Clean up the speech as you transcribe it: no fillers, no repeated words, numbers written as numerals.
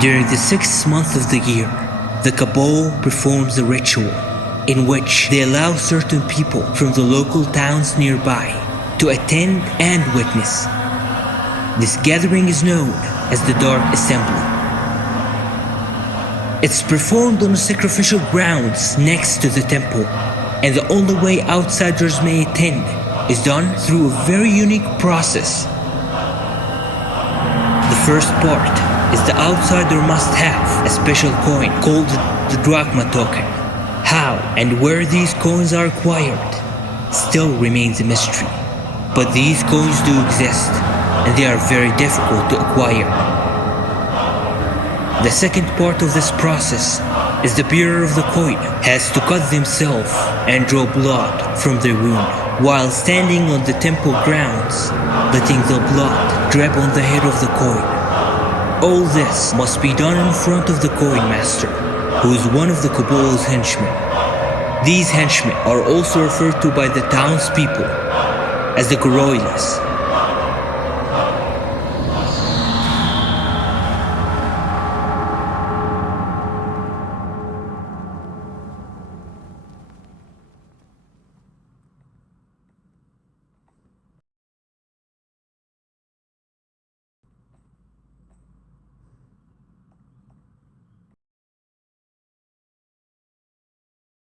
During the sixth month of the year, the Cabal performs a ritual in which they allow certain people from the local towns nearby to attend and witness. This gathering is known as the Dark Assembly. It's performed on sacrificial grounds next to the temple, and the only way outsiders may attend is done through a very unique process. The first part is the outsider must have a special coin called the Drachma token. How and where these coins are acquired still remains a mystery, but these coins do exist, and they are very difficult to acquire. The second part of this process is the bearer of the coin has to cut themselves and draw blood from their wound while standing on the temple grounds, letting the blood drip on the head of the coin. All this must be done in front of the coin master, who is one of the Cabal's henchmen. These henchmen are also referred to by the townspeople as the Goroilas.